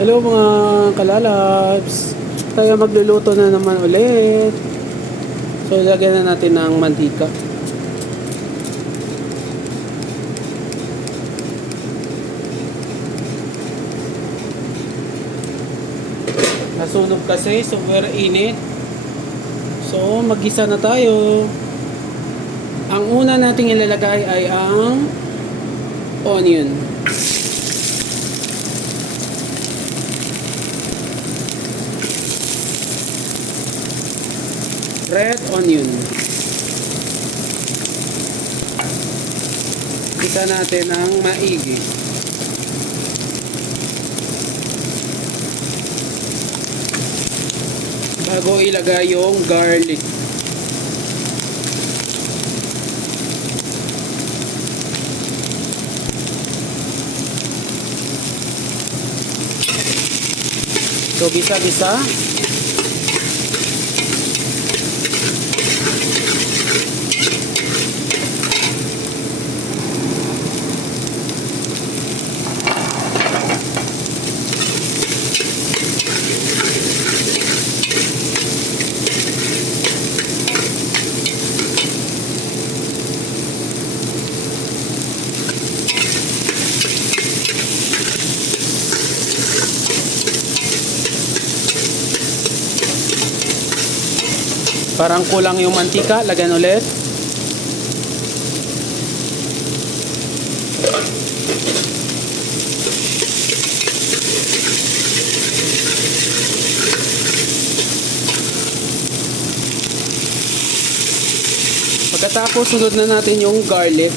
Hello mga kalalabs. Tayo magluluto na naman ulit. So lagyan na natin ng mantika. Nasunog kasi, super init. So magisa na tayo. Ang una nating ilalagay ay ang onion. Red onion. Isa natin ang maigi. Bago ilagay yung garlic. So bisa-bisa. Parang kulang yung mantika, lagyan ulit. Pagkatapos sunod na natin yung garlic.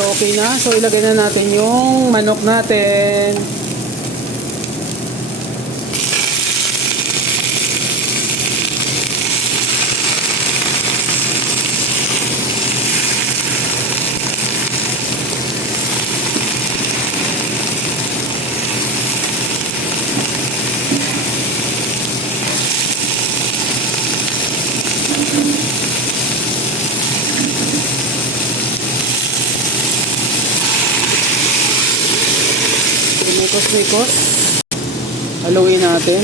So okay na. So ilagay na natin yung manok natin. Mikos-mikos. Haluin natin.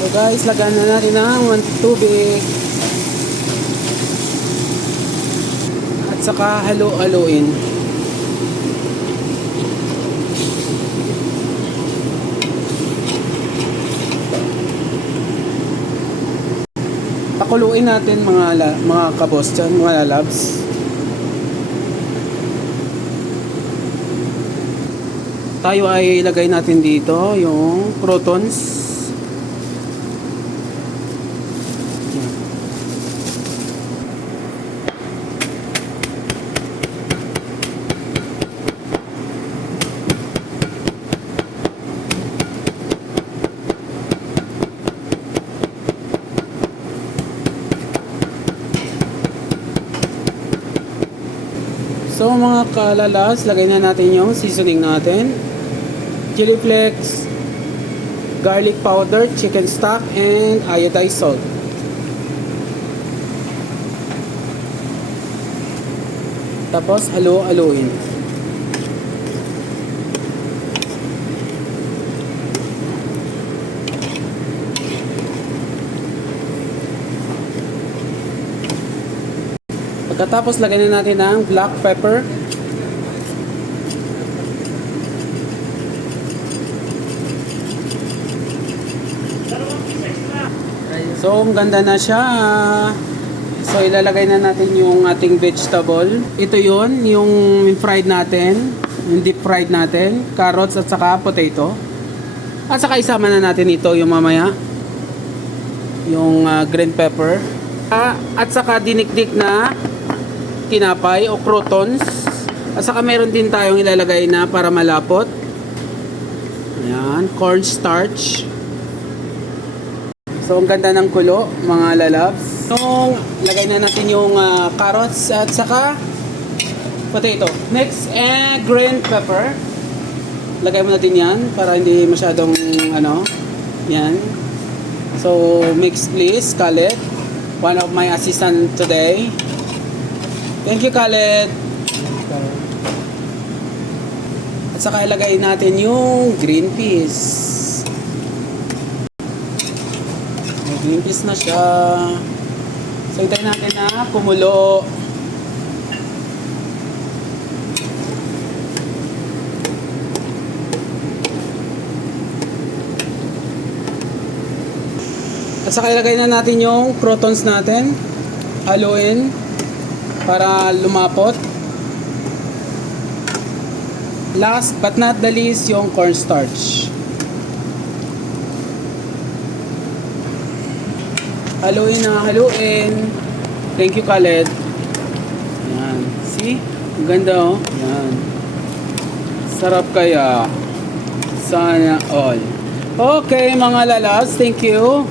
So guys, lagyan na natin ng tubig. At saka halo-haloin. Pakuluin natin mga kabos dyan, mga lalabs. Tayo ay ilagay natin dito yung croutons. So mga kalalas, lagay na natin yung seasoning natin. Chili flakes, garlic powder, chicken stock, and iodized salt. Tapos halo-haloin. Pagkatapos lagyan na natin ng black pepper. So, ang ganda na siya. So, ilalagay na natin yung ating vegetable. Ito yun, yung fried natin, yung deep fried natin, carrots at saka potato. At saka isama na natin ito yung mamaya, yung green pepper. At saka dinikdik na tinapay o croutons. At saka meron din tayong ilalagay na para malapot. Ayan, cornstarch. So, ang ganda ng kulo, mga lalabs. So, lagay na natin yung carrots at saka potato. Next, green pepper. Lagay mo natin yan para hindi masyadong yan. So, mix please, Khaled. One of my assistant today. Thank you, Khaled. At saka ilagay natin yung green peas. Green peas na siya. So, hintayin natin na kumulo. At saka ilagay na natin yung croutons natin. Haluin para lumapot. Last but not the least, yung cornstarch. Haluin na haluin. Thank you, Khaled. Yan. See? Ang ganda, oh. Yan. Sarap kaya. Sana all. Okay, mga lalabs. Thank you.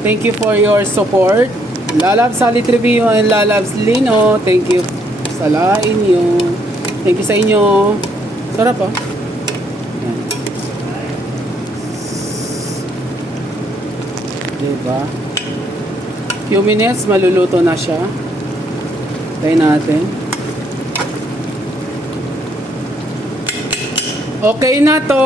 Thank you for your support. Lalabs Sally Trevio and Lalabs Lino. Thank you sa lain nyo. Thank you sa inyo. Sarap, oh. Yan. Diba? Few minutes, maluluto na siya. Tayo natin. Okay na to.